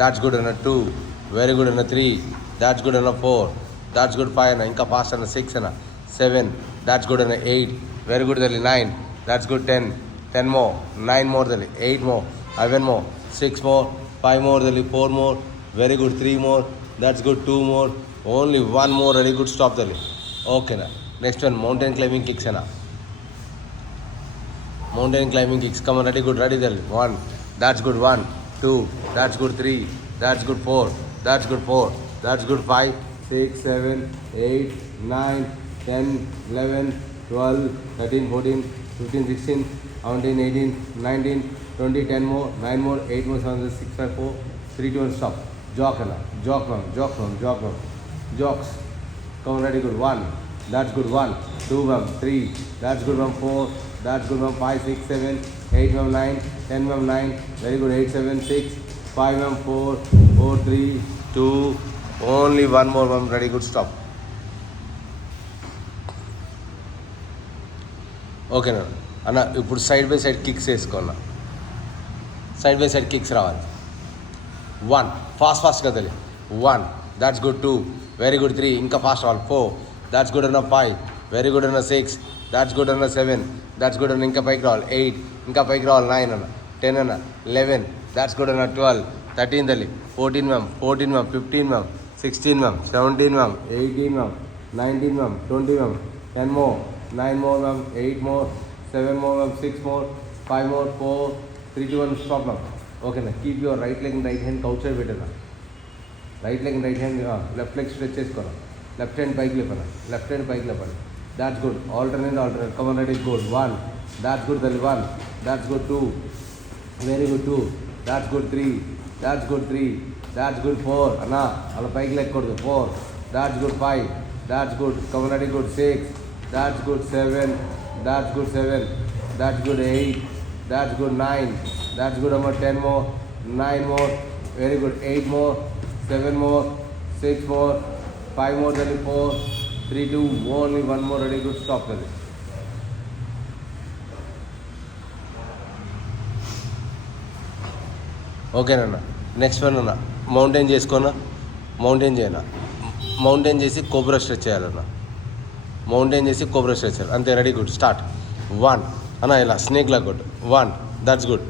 That's good on a 2. Very good on a 3. That's good on a 4. That's good 5. Inka fast on a 6 and a 7. That's good on a 8. Very good on a 9. That's good 10. 10 more. 9 more than 8 more. 11 more. 6 more. 5 more than 4 more. Very good 3 more. That's good 2 more. Only 1 more. Very good stop there. Okay na. Next one, mountain climbing kicks na. Mountain climbing kicks. Come on, ready, good, ready there. 1. That's good 1. 2. That's good 3. That's good 4. That's good 4. That's good 5. 6, 7, 8, 9, 10, 11, 12, 13, 14, 15, 16, 17, 18, 19, 20, 10 more, 9 more, 8 more, 7, 6, 5, 4, 3, 2, 1, stop. Jog na. Jog now. Jog now. Jog now. Jogs. Come on, ready, good 1. That's good 1. 2 ma'am, 3. That's good ma'am, 4. That's good ma'am, 5, 6, 7, 8 ma'am, 9, 10 ma'am, 9. Very good 8, 7, 6, 5 ma'am, 4, 4, 3, 2. Only 1 more ma'am, ready, good stop. ఓకేనా అన్న ఇప్పుడు side by side kicks వేసుకోన్నా. Side by side kicks రావాలి. 1 ఫాస్ట్గా తెలియ 1. That's good 2. Very good 3. ఇంకా fast రావాలి. 4. That's good అన్న 5. వెరీ గుడ్ అన్న 6. దాట్స్ గుడ్ అన్న 7. దాట్స్ గుడ్ అన్న ఇంకా పైకి రావాలి. 8. ఇంకా పైకి రావాలి. 9 అన్న 10 అన్న 11. దాట్స్ గుడ్ అన్న 12. 13 తల్లి 14 ma'am 14 ma'am 15 ma'am 16 ma'am 17 ma'am 18 ma'am 19 ma'am 20 ma'am 10 more 9 more ma'am 8 more 7 more ma'am 6 more 5 more 4 3 2 1 stop ma'am. Okay na. Keep your right leg and right hand outside పెట్టనా. Right leg right hand left leg stretch చేసుకోరా. Left hand పైకి లేపనా. Left hand పైకి లేపండి. That's good. Alternate come on ready good 1. That's good తల్లి 1. That's good 2. Very good 2. That's good 3. That's good 3. That's good 4 అన్నా అలా పైకి లెక్కకూడదు 4. That's good 5. That's good come on ready good 6. That's good 7. That's good 7. That's good 8. That's good 9. That's good number 10 more. 9 more. Very good 8 more. 7 more. 6 more. 5 more than 4. 3 2. Only 1 more. Ready good stop there. Okay అన్న. Next one అన్న mountain చేసుకోనా. Mountain చేయనా. Mountain చేసి cobra stretch చేయాలన్నా. Mountain చేసి cobra stretch చేయాలి అంతే. Ready good start. 1 అన్న ఇలా snake law good 1. That's good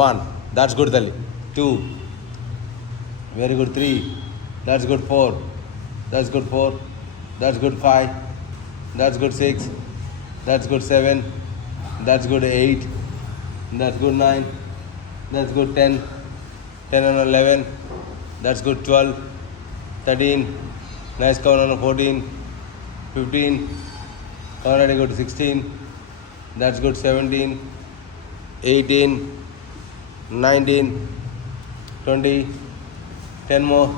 1. That's good తల్లి 2. Very good 3. That's good 4. That's good 4. That's good 5. That's good 6. That's good 7. That's good 8. That's good 9. That's good 10. 10 and 11. That's good 12. 13. Nice count on 14. 15. Already good 16. That's good 17. 18. 19. 20. 10 more.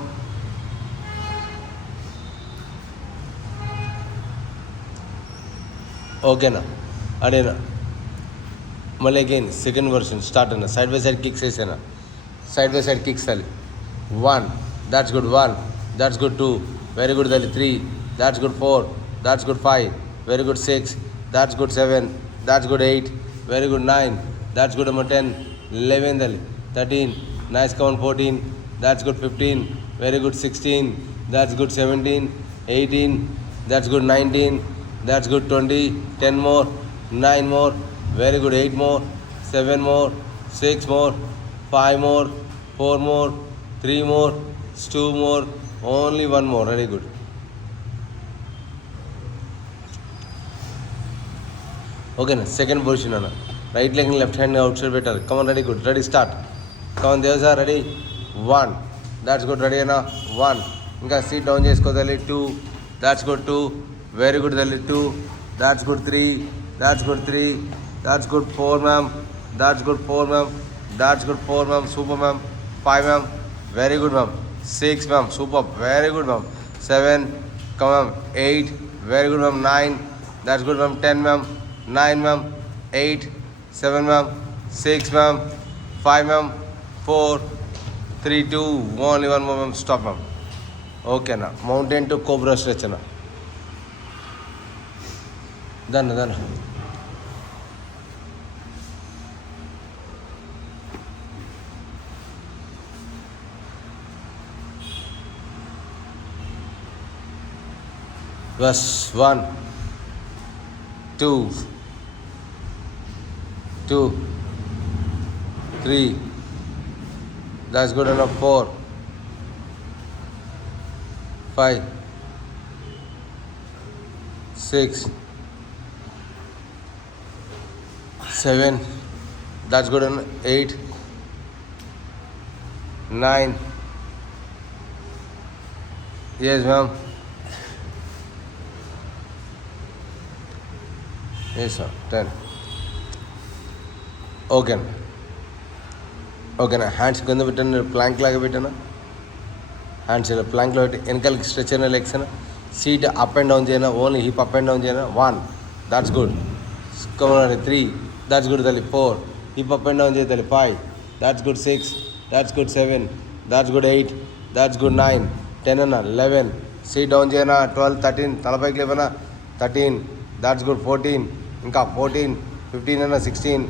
Okay na. Adena. Malay again second version start na. Side by side kicks is na. Side by side kicks ali. 1. That's good 1. That's good 2. Very good ali 3. That's good 4. That's good 5. Very good 6. That's good 7. That's good 8. Very good 9. That's good number 10. 11 dali. 13. Nice count 14. That's good 15. Very good 16. That's good 17. 18. That's good 19. That's good 20. 10 more. 9 more. Very good 8 more. 7 more. 6 more. 5 more. 4 more. 3 more. 2 more. Only 1 more. Very good. Okay na. Second position ana. Right leg and left hand outside better. Come on, ready good. Ready start. Come on, Devas are ready. 1. That's good. Ready ana. 1. Inka sit down chesko tali 2. That's good 2. Very good tali 2. That's good 3. That's good 3. That's good 4 ma'am. That's good 4 ma'am. That's good 4 ma'am. Super ma'am. 5 ma'am. Very good ma'am. 6 ma'am. Super. Very good ma'am. 7. Come ma'am. 8. Very good ma'am. 9. That's good ma'am. 10 ma'am. 9 ma'am. 8. 7 ma'am. 6 ma'am. 5 ma'am. 4. 3 2. Only 1 more ma'am. Stop ma'am. Okay na. Mountain to cobra stretch na. Done. Yes, 1, 2, 2, 3. That's good enough. 4, 5, 6, 7. That's good enough. 8, 9. Yes, ma'am. Yes, sir. 10. ఓకేనా ఓకేనా hands కింద పెట్టాను, Planck లాగా పెట్టాను. Hands ఇలా ప్లాంక్లో పెట్టి వెనకాలకి stretch అయినా legs అయినా సీట్ అప్ అండ్ డౌన్ చేయనా, only hip up and down చేయనా. 1, that's good. Come on. 3, that's good తల్లి. 4, హిప్ అప్ అండ్ డౌన్ చేయ తల్లి. 5, that's good. 6, that's good. 7, that's good. 8, that's good. 9, 10 అన్న. 11, సీట్ డౌన్ చేయనా. 12, 13, తలపైకి లేవనా. 13, దాట్స్ గుడ్. 14, ఇంకా 14, 15 అన్న. 16,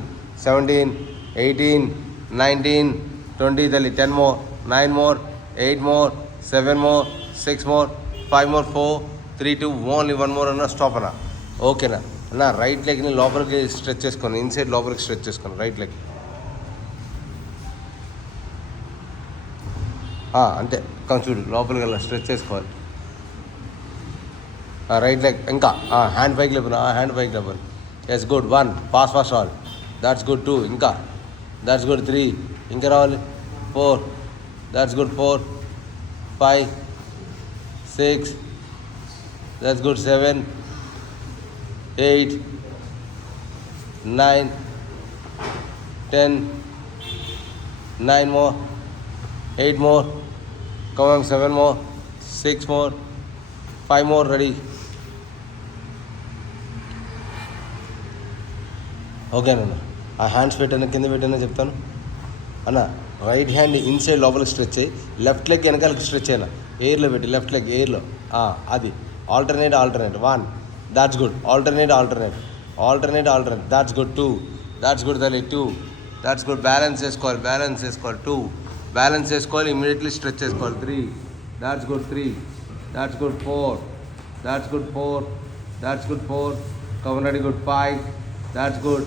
17, 18, 19, 20 తల్లి. 10 more, 9 more, 8 more, 7 more, 6 more, 5 more, 4, 3, 2, only 1 more అన్న. స్టాప్ అన్న. ఓకేనా అన్న. రైట్ లెగ్ని లోపలికి స్ట్రెచ్ చేసుకోండి, ఇన్సైడ్ లోపలికి స్ట్రెచ్ చేసుకోండి రైట్ లెగ్. అంతే చూడు, లోపలికి వెళ్ళా స్ట్రెచ్ చేసుకోవాలి. రైట్ లెగ్ ఇంకా హ్యాండ్ పైకి లేపను. హ్యాండ్ పైకి లేపను. Yes good. 1, ఫాస్ట్ రావాలి. That's good. 2, ఇంకా దాట్స్ గుడ్. 3, ఇంకా రావాలి. 4, that's good. 4, 5, 6, that's good. 7, 8, 9, 10, 9 more, 8 more, come on. 7 more, 6 more, 5 more. Ready. ఓకేనన్న. ఆ హ్యాండ్స్ పెట్టాను, కింద పెట్టానో చెప్తాను అన్న. రైట్ హ్యాండ్ ఇన్సైడ్ లోపలికి స్ట్రెచ్ అయ్యి, లెఫ్ట్ లెగ్ వెనకాలకి స్ట్రెచ్ అయినా ఎయిర్లో పెట్టి, లెఫ్ట్ లెగ్ ఎయిర్లో. అది alternate. 1, that's good. Alternate. That's good. 2, that's good తల్లి. 2, దాట్స్ గుడ్. బ్యాలెన్స్ చేసుకోవాలి. 2, బ్యాలెన్స్ చేసుకోవాలి. ఇమీడియట్లీ స్ట్రెచ్ చేసుకోవాలి. 3, that's good. 3, that's good. 4, that's good. 4, that's good. 4, come ready. Good. 5, that's good.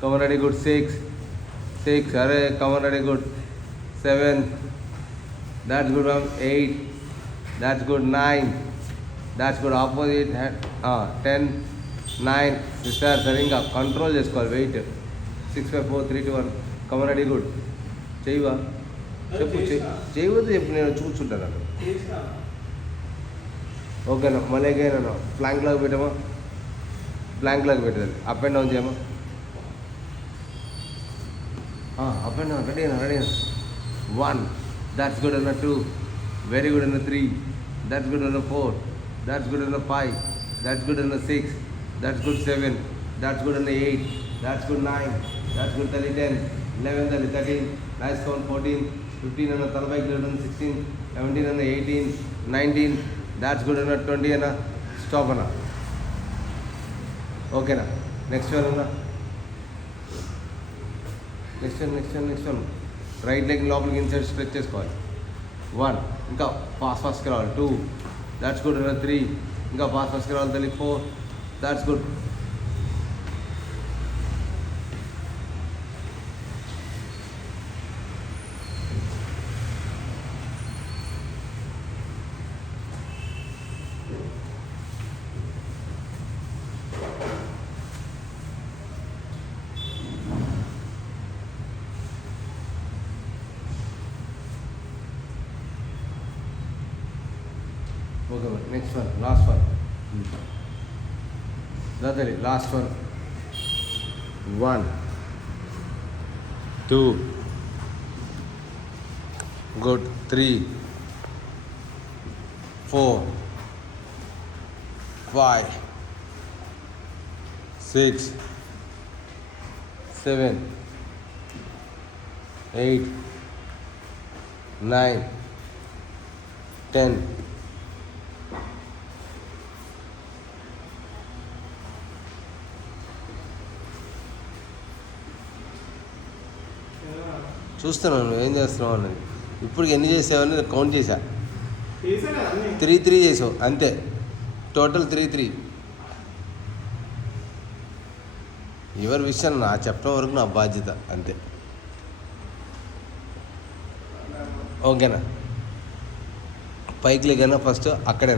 Come on, ready. Good. 6, array. Come on, ready. Good. 7, that's good. 8, that's good. 9, that's good. Opposite hand. 10, 9. Sister సరిగ్గా control చేసుకోవాలి. Wait. 6, 5, 4, 3, 2, 1. Come on, ready. Good. చేయవా చెప్పు. చేయవద్దు చెప్పు, నేను చూసుకుంటాను. ఓకేనా. మళ్ళీ ఎగైనా ఫ్లాంక్ లాగా పెట్టామా. బ్లాంక్ లాగా పెట్టాలి. అప్ అండ్ డౌన్ చేయమా. Up and down. Ready 1, that's good అన్న. 2, వెరీ గుడ్ అన్న. 3, దాట్స్ గుడ్ అన్న. 4, దాట్స్ గుడ్ అన్న. 5, దాట్స్ గుడ్ అన్న. 6, దాట్స్ గుడ్. 7, దాట్స్ గుడ్ అన్న. 8, దాట్స్ గుడ్. 9, దాట్స్ గుడ్ తల్లి. 10, 11 తల్లి. 13, నైస్ కౌంట్. 14, 15 అన్న. తలపైకి లేవడం. 16, 17 అన్న. 18, 19, దాట్స్ గుడ్ అన్న. 20 అన్న. స్టాప్ అన్న. ఓకేనా. నెక్స్ట్ వన్ అన్న. Next one. రైట్ లెగ్ లోపలికి ఇన్సైడ్ స్ట్రెచ్ చేసుకోవాలి. 1, ఇంకా ఫాస్ట్గా రావాలి. 2, దాట్స్ గుడ్ అన్న. 3, ఇంకా ఫాస్ట్గా రావాలి తల్లి. 4, that's good. Okay, next one, last one. Dadali, last one. 1, 2, good. 3, 4, 5, 6, 7, 8, 9, 10. చూస్తున్నాను ఏం చేస్తున్నావు అన్నది. ఇప్పుడు ఎన్ని చేసావని కౌంట్ చేశా. 3 చేసావు అంతే. టోటల్ 3 ఎవరి విషయం నా చెప్పడం వరకు నా బాధ్యత అంతే. ఓకేనా? పైకి లేకన్నా ఫస్ట్ అక్కడే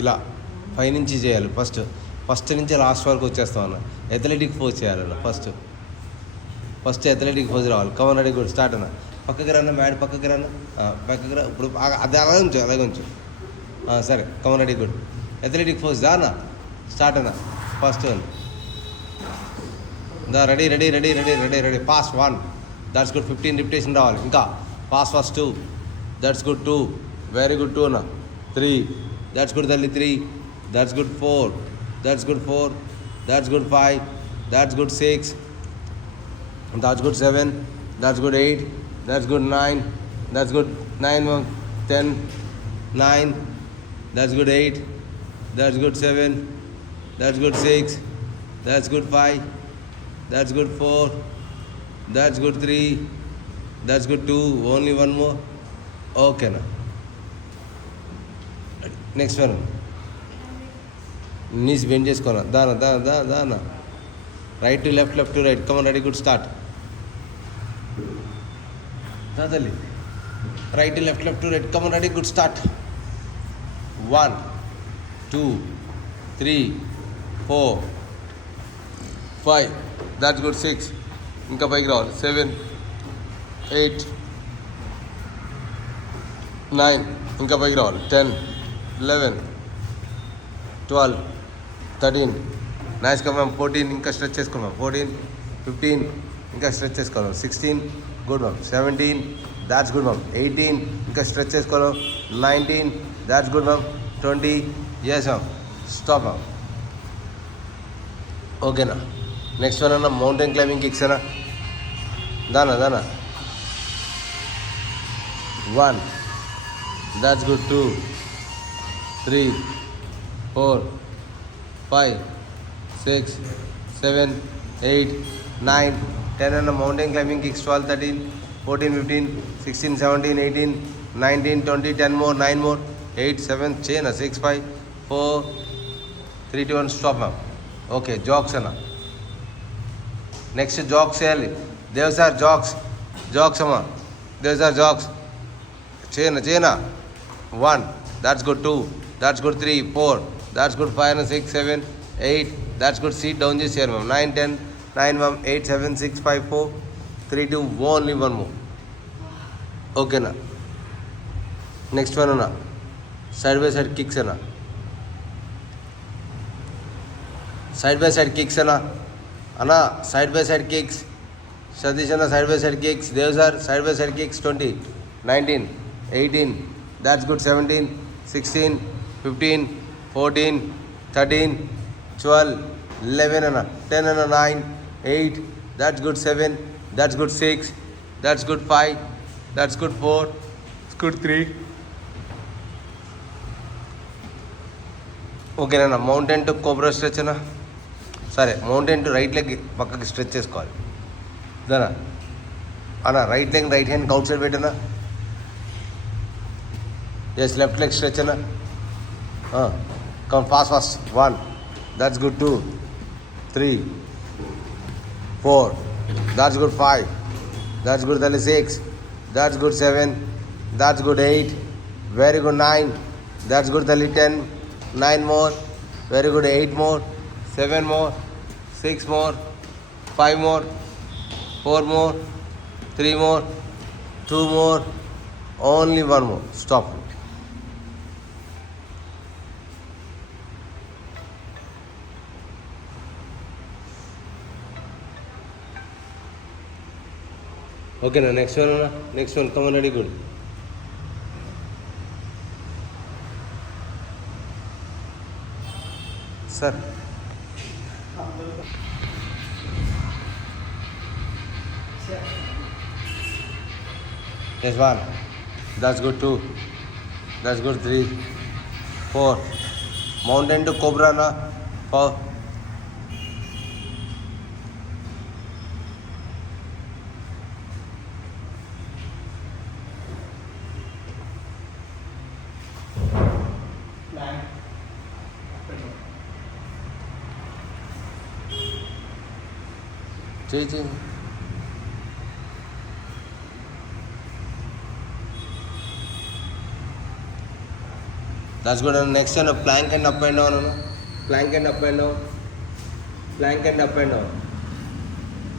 ఇలా పైనుంచి చేయాలి. ఫస్ట్ నుంచి లాస్ట్ వరకు వచ్చేస్తాం అన్న. అథ్లెటిక్ పోజ్ చేయాలన్న. ఫస్ట్ అథ్లెటిక్ పోజ్ రావాలి. కమన్ రెడీ గుడ్ స్టార్ట్ అన్న. పక్కకి రన్న మ్యాడ్ పక్కకి రన్న పక్కకి రా. ఇప్పుడు అది అలాగే ఉంచు సరే. Come on ready good athletic pose దా అన్న. స్టార్ట్ అన్న. ఫస్ట్ దా ready pass 1 that's good. 15 repetition రావాలి. ఇంకా pass 2 that's good. 2 very good. 2 అన్న. 3 దట్స్ గుడ్ తల్లి. 3 that's good. 4 that's good. 4 that's good. 5 that's good. 6 that's good. 7 that's good. 8 that's good. 9 that's good. 9 10 9 that's good. 8 that's good. 7 that's good. 6 that's good. 5 that's good. 4 that's good. 3 that's good. 2 only one more. Okay na. Next one, knees bend cheskona. Dana right to left, left to right. Come on, ready, good, start. Dadali right to left, left to right. Come on, ready, good, start. 1 2 3 4 5 that's good. 6 ఇంకా పైకి రావాలి. 7 8 9 ఇంకా పైకి రావాలి. 10 11 12 13 nice ma'am. 14 ఇంకా stretch చేసుకున్నాం. 14 15 ఇంకా stretch చేసుకోవాలి. 16 good ma'am. 17 that's good ma'am. 18 ఇంకా స్ట్రెచ్ చేసుకోవాలి. 19 that's good ma'am. 20 yes ma'am. Stop ma'am. ఓకేనా? నెక్స్ట్ వన్ అన్న మౌంటైన్ క్లైంబింగ్ కిక్స్ అన్న. దానా 1 that's good. 2 3 4 5 6 7 8 9 10 అన్న mountain climbing kicks. 12 13 14 15 16 17 18 19 20 10 more 9 more 8 7 చేయనా. 6 5 4 3 2 1 స్టాప్ మ్యామ్. ఓకే జాక్స్ అన్న. నెక్స్ట్ జాక్స్ చేయాలి. దేవ్ సార్ జాక్స్ అమ్మా. దేవ్ సార్ జాక్స్ చేయనా. 1 that's good. 2 that's good. 3 4 that's good. 5 and 6 7 8 that's good. Seat down చేసి చేయాలి ma'am. 9 10 9 ma'am. 8 7 6 5 4 3 2 only one more. ఓకేనా? Next one అన్న side by side kicks అన్న. Side by side kicks అన్న side by side kicks. Satish అన్న side by side kicks. Dev sir side by side kicks. 20 19 18 that's good. 17 16 15 14 13 12 11 అన్న. 10 అన్న. 9 8 that's good. 7 that's good. 6 that's good. 5 that's good. 4 that's good. 3 ఓకేనా? Mountain to cobra stretch అన్న. సరే mountain to right leg పక్కకి stretch చేసుకోవాలి. దానా అన్న right leg right hand outside పెట్టనా. ఎస్ లెఫ్ట్ లెగ్ స్ట్రెచ్ అన్న. Come fast 1 that's good. 2 3 4 that's good. 5 that's good. 6 that's good. 7 that's good. 8 very good. 9 that's good. 10 9 more very good. 8 more 7 more 6 more 5 more 4 more 3 more 2 more only one more. Stop. ఓకేనా? Next one అన్న. Next one come on ready good. Sir yes 1 that's good. 2 that's good. 3 4 mountain to cobra na. 4 9 చేయి. That's good. And next one, plank and up and down. Plank and up and down. Plank and up and down.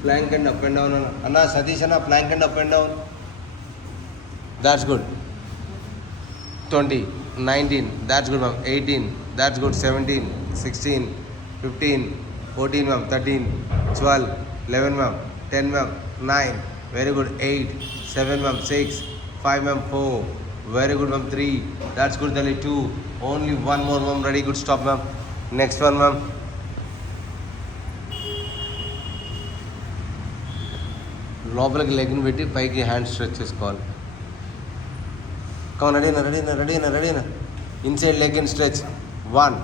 Plank and up and down. Anna, Satish, Anna, plank and up and down. That's good. 20, 19. That's good, ma'am. 18. That's good. 17, 16, 15, 14, ma'am. 13, 12, 11, ma'am. 10, ma'am. 9. Very good. 8, 7, ma'am. 6, 5, ma'am. 4. Very good, ma'am. 3. That's good, Dali. 2. Only one more, ma'am. Ready, good. Stop, ma'am. Next one, ma'am. లోపలికి లెగ్ని పెట్టి పైకి hand stretch చేసుకోవాలి. Come on, రెడీనా. Inside leg and stretch. 1.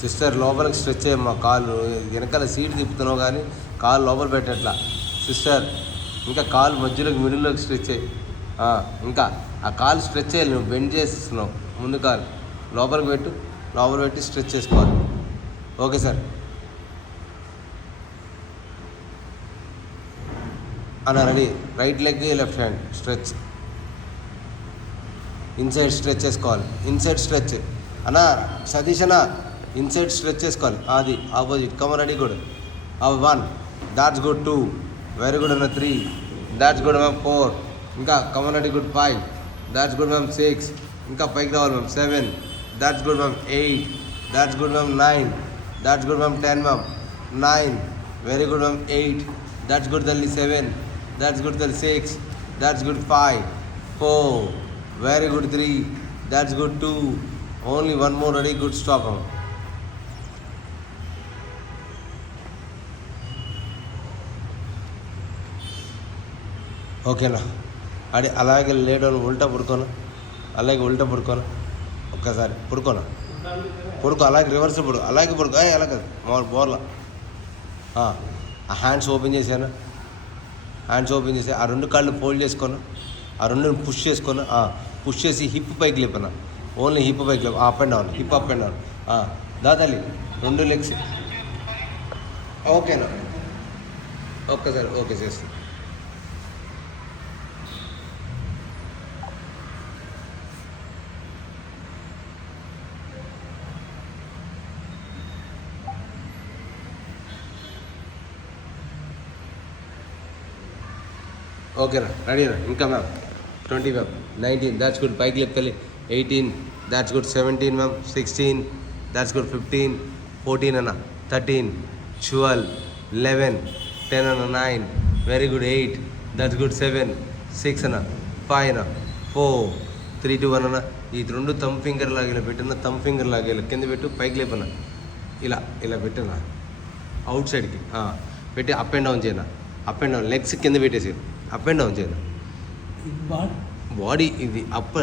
Sister లోపలికి stretch చేయమ్మా. కాళ్ళు వెనకాల seat తిప్పుతున్నావు కానీ కాలు లోపల పెట్టట్లా సిస్టర్. ఇంకా కాలు మధ్యలోకి మిడిల్లోకి స్ట్రెచ్ చేయి. ఇంకా ఆ కాలు స్ట్రెచ్ చేయాలి. నువ్వు బెండ్ చేస్తున్నావు. ముందు కాలు లోపలికి పెట్టి స్ట్రెచ్ చేసుకోవాలి. ఓకే సార్ అన్న. Ready. Right leg left hand stretch. Inside stretch చేసుకోవాలి. ఇన్సైడ్ స్ట్రెచ్ అన్న. సతీష్ అన్న, ఇన్సైడ్ స్ట్రెచ్ చేసుకోవాలి. అది opposite. Come ready. Good. 1. That's good. 2. Very good అన్న. 3. That's good ma'am. 4. ఇంకా come ready. Good. 5. That's good ma'am. 6. ఇంకా పైకి రావాలి ma'am. 7. That's good ma'am. 8. That's good ma'am. 9. That's good ma'am. 10 ma'am. 9. Very good ma'am. 8. That's good తల్లి. 7. That's good తల్లి. 6. That's good. 5. 4. Very good. 3. That's good. 2. Only one more. Ready. Good. Stop ma'am. ఓకేనా. అలాగే లేడోను ఉల్టా పడుకోను. ఒక్కసారి పడుకో. అలాగే reverse పడుకో. అలాగే అలాగే మామూలు బోర్లా. ఆ హ్యాండ్స్ ఓపెన్ చేశాను. ఆ 2 కాళ్ళు ఫోల్డ్ చేసుకోను. ఆ 2 పుష్ చేసుకోను. పుష్ చేసి హిప్ పైకి లేపన్నా. ఓన్లీ హిప్ పైకి లేపు. Up and down. Hip up and down. దాదాలి 2 లెగ్స్. ఓకేనా. ఒక్కసారి ఓకే చేస్తాను. ఓకేనా. రెడీనా. ఇంకా మ్యామ్. 20 మ్యామ్. 19. That's good. పైకి లేపుతలే. 18. That's good. 17 ma'am. 16. That's good. 15. 14 అన్న. 13. 12. 11. 10 అన్న. 9. Very good. 8. That's good. 7. 6 అన్న. 5 అన్న. 4. 3, 2, 1 అన్న. ఈ 2 థమ్ ఫింగర్ లాగా ఇలా పెట్టిన. థమ్ ఫింగర్ లాగా ఇలా కింద పెట్టు. పైకి లేపన్నా. ఇలా పెట్టినా. అవుట్ సైడ్కి పెట్టి అప్ అండ్ డౌన్ చేయనా. Up and down. లెగ్స్ కింద పెట్టేసి అప్ అండ్ డౌన్ చేయను. బాడీ ఇది అప్.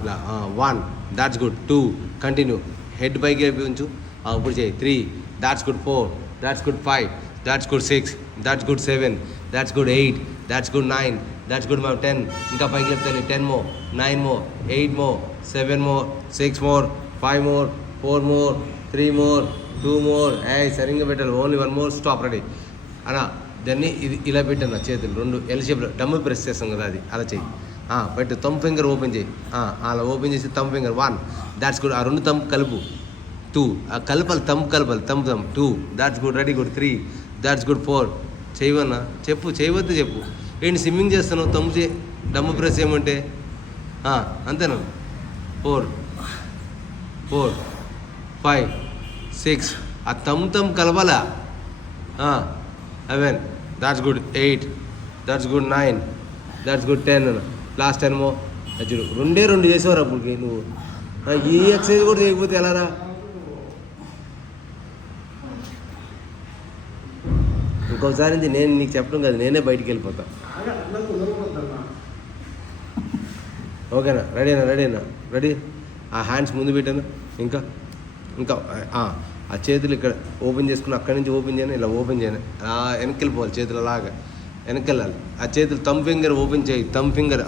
ఇలా 1. That's good. 2. కంటిన్యూ. హెడ్ పైకి ఉంచు. ఇప్పుడు చేయి. 3. That's good. 4. That's good. 5. That's good. 6. That's good. 7. That's good. 8. That's good. 9. That's good ma'am. 10. ఇంకా పైకి లేపుతాను. 10 more. 9 more. 8 more. 7 more. 6 more. 5 more. 4 more. 3 more. 2 more. సరిగ్గా పెట్టాలి. Only 1 more. స్టాప్. రెడీ అన్నా. దాన్ని ఇది ఇలా పెట్టాను. చేతులు 2 ఎల్ షేప్లో డమ్మి ప్రెస్ చేస్తాం కదా, అది అలా చెయ్యి. పెట్టు. థమ్ ఫింగర్ ఓపెన్ చేయి. అలా ఓపెన్ చేసి థమ్ ఫింగర్ 1. That's good. ఆ 2 థమ్ కలుపు. 2. కలపాలి. థమ్ కలపాలి. Thumb 2. That's good. Ready. Good. 3. That's good. 4. చేయవన్నా. చేయవద్దు చెప్పు. ఏంటి స్విమ్మింగ్ చేస్తాను. డమ్ము ప్రెస్ చేయమంటే అంతేనా. 4. 5. 6. ఆ థమ్ కలపాలా. 11. That's good. 8. That's good. 9. That's good. 10. Last 10 మో. చూడు 2 చేసేవారు అప్పటికి నువ్వు. ఈ ఎక్సర్సైజ్ కూడా చేయకపోతే ఎలారా. ఇంకోసారి నేను నీకు చెప్పడం కదా, నేనే బయటికి వెళ్ళిపోతా. ఓకేనా. రెడీ. ఆ హ్యాండ్స్ ముందు పెట్టాను. ఇంకా ఆ చేతులు ఇక్కడ ఓపెన్ చేసుకుని అక్కడి నుంచి ఓపెన్ చేయను, ఇలా ఓపెన్ చేయను, వెనక్కి వెళ్ళిపోవాలి, చేతులు అలాగా వెనక్కి వెళ్ళాలి. ఆ చేతులు థమ్ ఫింగర్ ఓపెన్ చేయి, థమ్ ఫింగర్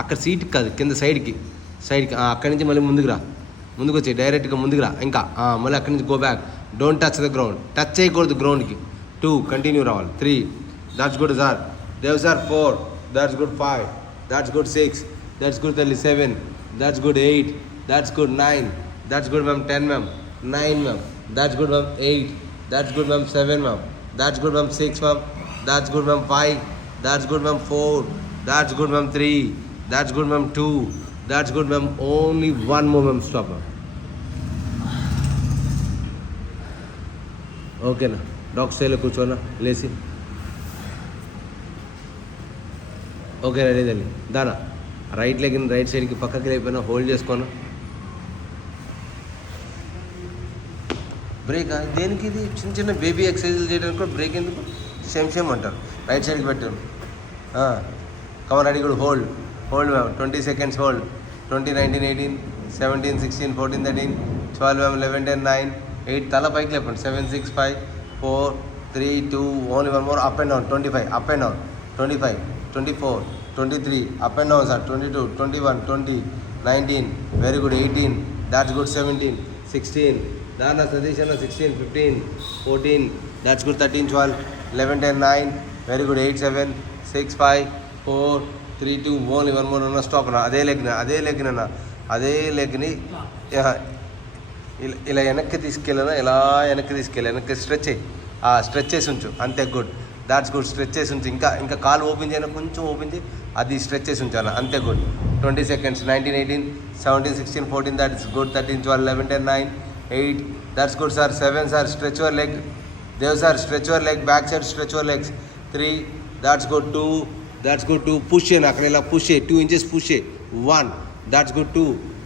అక్కడ సీట్కి కాదు, కింద సైడ్కి అక్కడి నుంచి మళ్ళీ ముందుకు రా, ముందుకు వచ్చి డైరెక్ట్గా ముందుకు రా. ఇంకా మళ్ళీ అక్కడి నుంచి go back, don't touch the ground, touch చేయకూడదు గ్రౌండ్కి. 2 కంటిన్యూ రావాలి. 3 that's good sir, Dev sir. 4 that's good. 5 that's good. 6 that's good తల్లి. 7 that's good. 8 that's good. 9 that's good ma'am. 10 ma'am. 9 ma'am. That's good ma'am. 8 that's good ma'am. 7 ma'am. That's good ma'am. 6 ma'am. That's good ma'am. 5 that's good ma'am. 4 that's good ma'am. 3 that's good ma'am. 2 that's good ma'am. Only 1 more ma'am. Stop ma'am. ఓకేనా? Dog స్టైల్లో కూర్చోనా లేచి. Okay ready తల్లి. దానా right leg right సైడ్కి పక్కకి లేకపోయినా hold చేసుకోను. Break దేనికి? ఇది చిన్న చిన్న బేబీ ఎక్సర్సైజులు చేయడానికి కూడా బ్రేక్ ఎందుకు? సేమ్ అంటారు. రైట్ సైడ్కి పెట్టాను. Come on ready good. Hold ma'am. 20 seconds hold. 20, 19, 18, 17, 16, 14, 13, 12 ma'am. 11, 10, 9, 8 తల పైకి లేపండి. 7, 6, 5, 4, 3, 2, only 1 more. Up and down. 25 up and down. 25, 24, 23 up and down sir. 22, 21, 20, 19 very good. 18 that's good. 17, 16 దానా సతీష్ అన్న. 16, 15, 14 that's good. 13, 12, 11, 10, 9 very good. 8, 7, 6, 5, 4, 3, 2 only 1 more అన్న. Stop అన్న. అదే లెగ్ని ఇలా వెనక్కి తీసుకెళ్ళినా, ఇలా వెనక్కి తీసుకెళ్ళి వెనక్కి స్ట్రెచ్ చేయి. స్ట్రెచ్ చేసి ఉంచు అంతే. గుడ్. That's good. స్ట్రెచ్ చేసి ఉంచు. ఇంకా కాలు ఓపెన్ చేయను, కొంచెం ఓపెన్ చేయి. అది స్ట్రెచ్ చేసి ఉంచాను అంతే. Good. 20 seconds. 19, 18, 17, 16, 14 that's good. 13, 12, 11, 10, 9, 8 that's good sir. 7 sir. Stretch your leg. Dev sir stretch your leg. Back side stretch your legs. 3 that's good. 2 that's good. 2 push చేయను, అక్కడ ఇలా పుష్ చేయి. 2 inches పుష్ చేయి. 1 దాట్స్ గుడ్.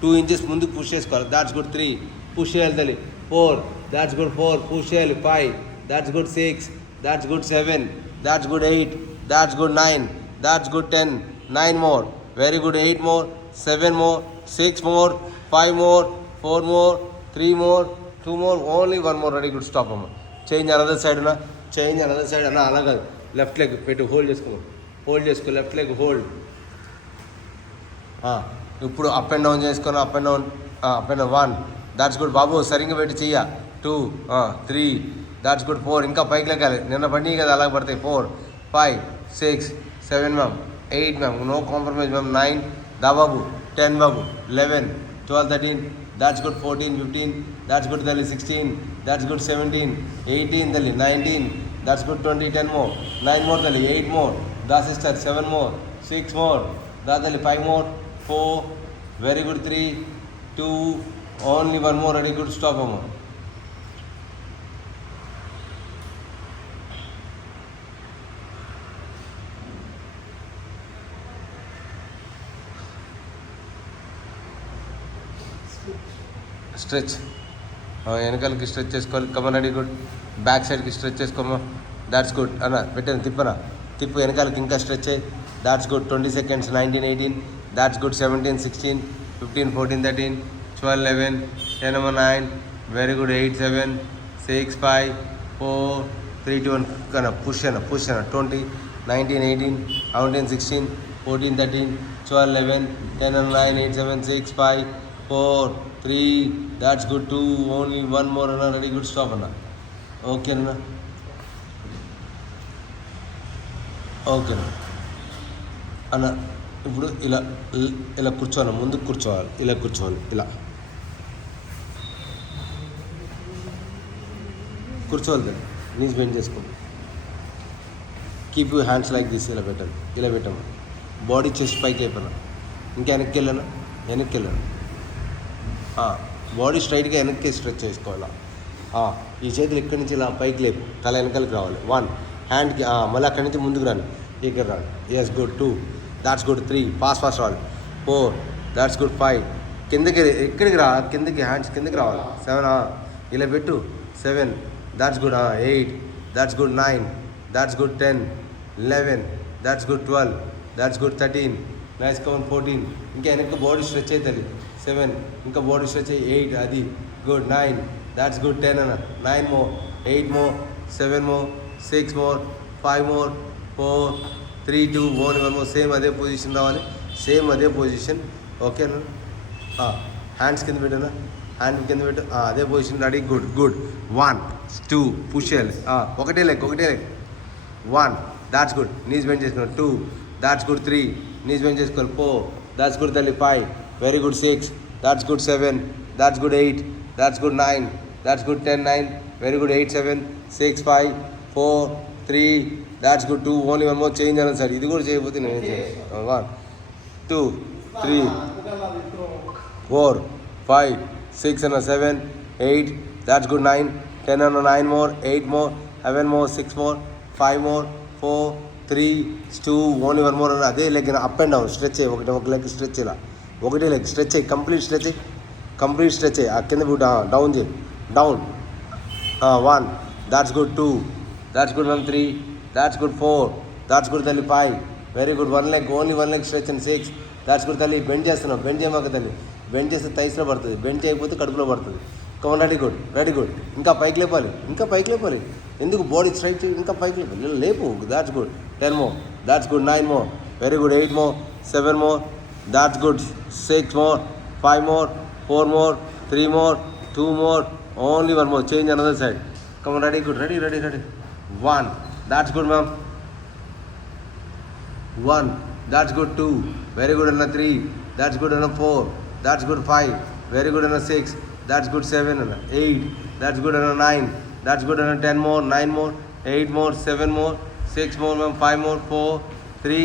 2 inches ముందుకు push చేసుకోవాలి. That's good. 3 push చేయాలి తల్లి. 4 that's good. 4 push చేయాలి. 5 that's good. 6 that's good. 7 that's good. 8 that's good. 9 that's good. 10 9 more very good. 8 more. 7 more. 6 more. 5 more. 4 more. 3 more. 2 more. Only 1 more. Ready good. Stop అమ్మ. Change another side అన్న. Change another side అన్న. అలా కాదు, left leg పెట్టు. Hold చేసుకో. Left leg hold. ఇప్పుడు up and down చేసుకొని up and down. 1 that's good బాబు. సరిగ్గా పెట్టి చెయ్య. 2 3 దాట్స్ గుడ్. 4 ఇంకా పైకి లెక్కాలి. నిన్న పడినాయి కదా అలా పడతాయి. 4 5 6 7 ma'am. 8 ma'am. No compromise ma'am. 9 దా బాబు. 10 బాబు. 11 12 13 దాట్స్ గుడ్. 14 15 దాట్స్ గుడ్ తల్లి. 16 దాట్స్ గుడ్. 17 18 తల్లి. 19 దాట్స్ గుడ్. 20 10 more. 9 more తల్లి. 8 more. దా సిస్టర్. 7 more. 6 more. దా తల్లి. 5 more. 4 very good. 3 2 only 1 more. Ready good. Stop అమ్మ. స్ట్రెచ్ వెనకాలకి స్ట్రెచ్ చేసుకోవాలి. Come on ready good. బ్యాక్ సైడ్కి స్ట్రెచ్ చేసుకోమా. దాట్స్ గుడ్ అన్న. పెట్టాను తిప్పనా. తిప్పు వెనకాలకి ఇంకా స్ట్రెచ్ అయ్యి. That's good. 20 seconds. 19 18 that's good. 17 16 15 14 13 12 11 10 9 very good. 8 7 6 5 4 3 2 1 కన్నా పుష్ అన్న. 20 19 18 17 16 14 13 12 11 10 9 8 7 6 5 4 3 దాట్స్ గుడ్. 2 ఓన్లీ 1 more అన్న. Ready good. స్టాప్ అన్న. ఓకేనా. అన్న ఇప్పుడు ఇలా కూర్చోవాలి. ముందుకు కూర్చోవాలి. ఇలా కూర్చోవాలి. కూర్చోవాలి. నీస్ బెండ్ చేసుకో. Keep you hands like this. ఇలా పెట్టాము. బాడీ చెస్ట్ పైకి లేపనా. ఇంకా వెనక్కి వెళ్ళాను. బాడీ స్ట్రైట్గా వెనక్కి స్ట్రెచ్ చేసుకోవాలా. ఈ చేతులు ఇక్కడి నుంచి ఇలా పైకి లేపు. తల వెనకాలకి రావాలి. 1 హ్యాండ్కి మళ్ళీ అక్కడి నుంచి ముందుకు రాను. ఇక్కడ రాను. Yes good. 2 that's good. 3 fast రావాలి. 4 దాట్స్ గుడ్. 5 కిందకి ఎక్కడికి కిందకి హ్యాండ్స్ కిందకి రావాలి. 7 ఇలా పెట్టు. 7 that's good. 8 that's good. 9 that's good. 10 11 that's good. 12 that's good. 13 nice. Come on. 14 ఇంకా వెనక్కి బాడీ స్ట్రెచ్ అవుతుంది. 7 ఇంకా బాడీ స్ట్రెచ్ అయ్యి. 8 అది గుడ్. 9 దాట్స్ గుడ్ 10 అన్న 9 more 8 more 7 more 6 more 5 more 4 3 2 1 more same అదే పొజిషన్ రావాలి సేమ్ అదే పొజిషన్ ఓకేనా హ్యాండ్స్ కింద పెట్టానా హ్యాండ్ కింద పెట్టు అదే position ready good good 1 2 push చేయాలి ఒకటే leg 1 that's good knees bend చేసుకోవాలి 2 దాట్స్ గుడ్ 3 నీస్ బెండ్ చేసుకోవాలి 4 దాట్స్ గుడ్ తల్లి 5 very good 6 that's good 7 that's good 8 that's good 9 that's good 10 9 very good 8 7 6 5 4 3 that's good 2 only one more change అన్నాను sir ఇది కూడా చేయకపోతే నేను 1 2 3 4 5 6 and 7 8 that's good 9 10 and 9 more 8 more 11 more 6 more 5 more 4 3 2 only one more అదే leg up and down stretch అయ్యి ఒక leg stretch ఇలా ఒకటే లెగ్ స్ట్రెచ్ అయ్యి కంప్లీట్ స్ట్రెచ్ అయ్యి ఆ కింద డౌన్ చేయి down 1 that's good 2 that's good 3 that's good 4 that's good తల్లి 5 very good one leg only one leg stretch and 6 that's good తల్లి బెండ్ చేస్తున్నావు బెండ్ చేయమాక తల్లి బెండ్ చేస్తే థైస్లో పడుతుంది బెండ్ చేయకపోతే కడుపులో పడుతుంది కమన్ రెడీ గుడ్ ఇంకా పైకి లేపాలి ఎందుకు బాడీ స్ట్రైట్ చేయి ఇంకా పైకి లేపు that's good 10 more that's good 9 more very good 8 more 7 more that's good 6 more 5 more 4 more 3 more 2 more only one more change another side come on ready good ready 1 that's good ma'am 1 that's good 2 very good అన్న 3 that's good అన్న 4 that's good 5 very good and 6 that's good 7 and 8 that's good and 9 that's good and 10 more 9 more 8 more 7 more 6 more 5 more 4 3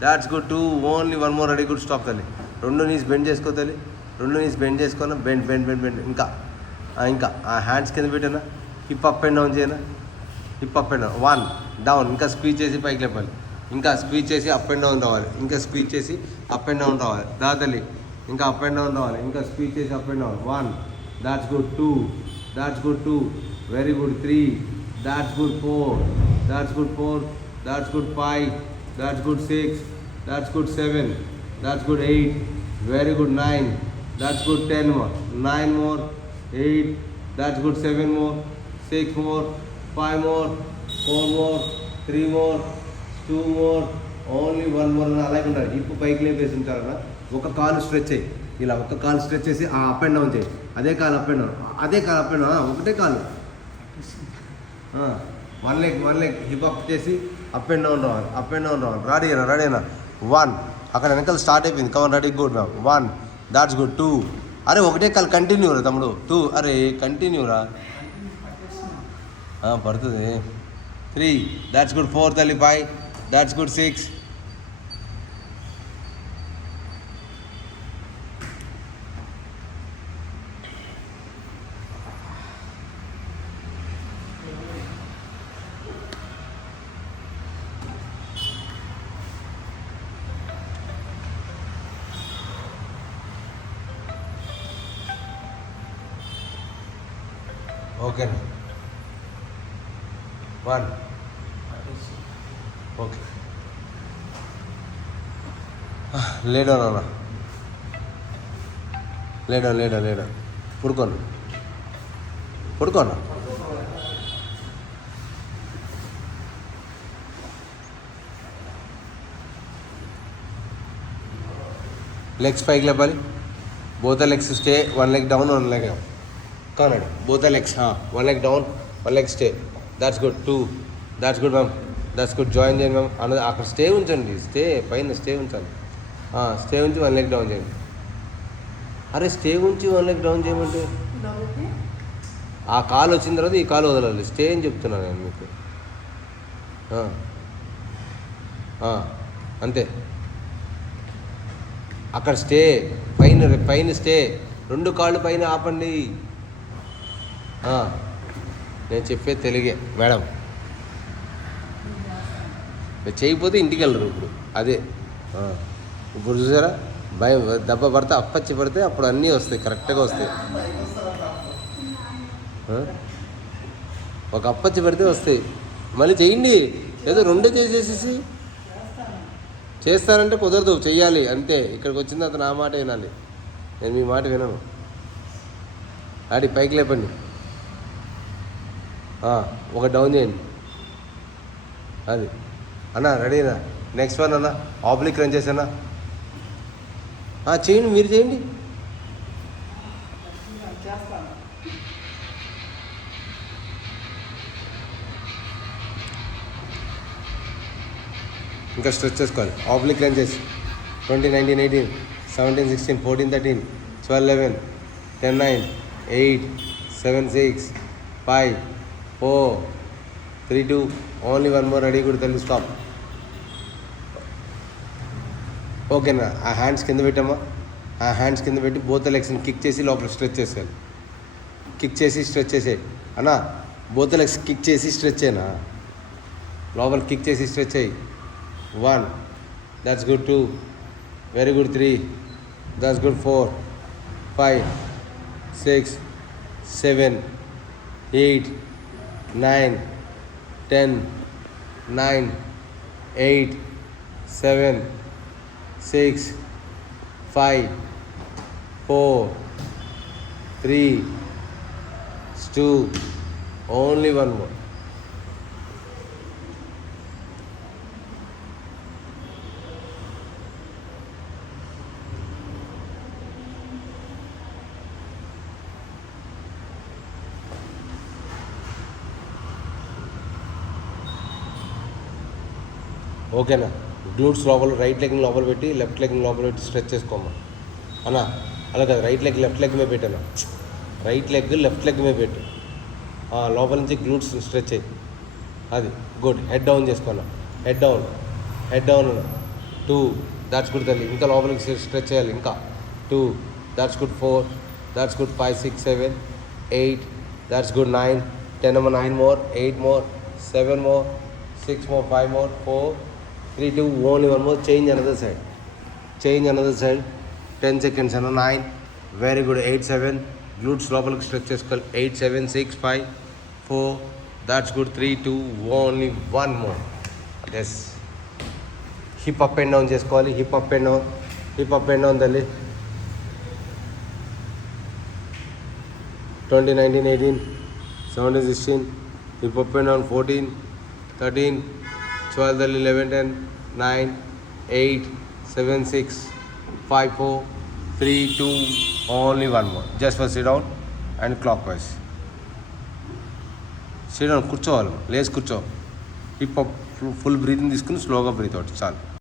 that's good 2 only one more ready good stop tali rendu knees bend cheskona bend ఇంకా ఆ hands కింద పెట్టానా hip up and down చేయనా hip up and down 1 down ఇంకా squeeze చేసి పైకి లేపాలి ఇంకా స్క్వీజ్ చేసి అప్ అండ్ డౌన్ రావాలి ఇంకా స్క్వీజ్ చేసి అప్ అండ్ డౌన్ రావాలి దాతలి ఇంకా అప్ అండ్ డౌన్ రావాలి ఇంకా స్పీడ్ చేసి up and down 1 that's good 2 that's good 2 very good 3 that's good 4 that's good 4 that's good 5 that's good 6 that's good 7 that's good 8 very good 9 that's good 10 more 9 more 8 that's good 7 more 6 more 5 more 4 more 3 more 2 more only one more అలాగే ఉంటారు ఇప్పుడు పైకి లేపేసి ఉంటారన్నా ఒక కాలు stretch అయ్యి ఇలా ఒక కాలు స్ట్రెచ్ చేసి అప్ అండ్ డౌన్ చేయి అదే కాలు అప్ అండ్ డౌన్ ఒకటే కాలు వన్ లెగ్ హిప్ అప్ చేసి అప్ అండ్ డౌన్ రావాలి రెడీ అయినా 1 అక్కడ వెనకాల స్టార్ట్ అయిపోయింది come on ready good ma'am 1 that's good 2 అరే ఒకటే కాలు కంటిన్యూ రా తమ్ముడు 2 అరే కంటిన్యూ రా పడుతుంది 3 దాట్స్ గుడ్ 4 తల్లి 5 that's good 6 okay 1 okay lie down అన్న లేడౌన్ పడుకోను లెగ్స్ పైకి లేపాలి both legs stay 1 leg down 1 leg up కౌనండి both legs 1 leg down 1 leg stay that's good 2 that's good ma'am that's good join చేయండి ma'am అన్నది అక్కడ stay ఉంచండి పైన స్టే ఉంచాలి స్టే ఉంచి 1 లెగ్ డౌన్ చేయండి అరే స్టే ఉంచి 1 లెగ్ డౌన్ చేయమంటే ఆ కాలు వచ్చిన తర్వాత ఈ కాలు వదలాలి స్టే అని చెప్తున్నాను నేను మీకు అంతే అక్కడ స్టే పైన స్టే 2 కాళ్ళు పైన ఆపండి నేను చెప్పేది తెలుగే మేడం చేయకపోతే ఇంటికి వెళ్ళరు ఇప్పుడు అదే ఇప్పుడు చూసారా భయం దెబ్బ పడితే అప్పచ్చి పడితే అప్పుడు అన్నీ వస్తాయి కరెక్ట్గా వస్తాయి ఒక అప్పచ్చి పడితే వస్తాయి మళ్ళీ చేయండి ఏదో 2 చేసేసి చేస్తానంటే కుదరదు చెయ్యాలి అంతే ఇక్కడికి వచ్చిన తర్వాత నా మాట వినాలి నేను మీ మాట వినను ఆడి పైకి లేపండి ఒక డౌన్ చేయండి. అది అన్న రెడీనా? నెక్స్ట్ వన్ అన్న ఆబ్లిక్ రన్ చేసానా? చేయండి, మీరు చేయండి. ఇంకా స్ట్రెచ్ చేసుకోవాలి. ఆబ్లిక్ రన్ చేసి 20, 19, 18, 17, 16, 14, 13, 12, 11, 10, 9, 8, 7, 6, 5, 4, 3, 2, ఓన్లీ వన్ మోర్. రెడీ కూడా తెలుగు స్టాప్. ఓకేనా? ఆ హ్యాండ్స్ కింద పెట్టమ్మా. ఆ హ్యాండ్స్ కింద పెట్టి బోత్ లెగ్స్ని కిక్ చేసి లోపల స్ట్రెచ్ చేసేయాలి. కిక్ చేసి స్ట్రెచ్ చేసేయి అన్నా. బోత్ లెగ్స్ కిక్ చేసి స్ట్రెచ్ చేయనా, లోపల కిక్ చేసి స్ట్రెచ్ అయ్యి. 1, that's good. 2, very good. 3, that's good. 4, 5, 6, 7, 8, 9, 10, 9, 8, 7, 6, 5, 4, 3, 2, only one more. ఓకేనా? గ్లూట్స్ లోపల రైట్ లెగ్ని లోపల పెట్టి లెఫ్ట్ లెగ్ని లోపల పెట్టి స్ట్రెచ్ చేసుకోమ్మా అన్నా. అలా కాదు, రైట్ లెగ్ లెఫ్ట్ లెగ్ మీద పెట్టాను. రైట్ లెగ్ లెఫ్ట్ లెగ్ మీద పెట్టు. లోపల నుంచి గ్లూట్స్ స్ట్రెచ్ అయ్యి. అది గుడ్. హెడ్ డౌన్ చేసుకోన్నా. Head down, head down. 2, that's good తల్లి. ఇంకా లోపలికి స్ట్రెచ్ చేయాలి. ఇంకా 2, that's good. 4, that's good. 5, 6, 7, 8, that's good. 9, 10 more. 9 more. 8 more. 7 more. 6 more. 5 more. 4, 3, 2, only one more. Change another side. Change another side. 10 seconds. 9, very good. 8, 7, glutes లోపలికి stretch చేసుకోవాలి. 8, 7, 6, 5, 4, that's good. 3, 2, only one more. Yes. Hip up and down చేసుకోవాలి. Hip up and down, hip up and down తల్లి. 20, 19, 18, 17, 16, hip up and down. 14, 13, 12, 11, 10, 9, 8, 7, 6, 5, 4, 3, 2, only one more. Just for sit down and clockwise. Sit down, కూర్చోవాలి. లేచి కూర్చో. Hip up, full breathing తీసుకుని స్లోగా breath out. చాలు.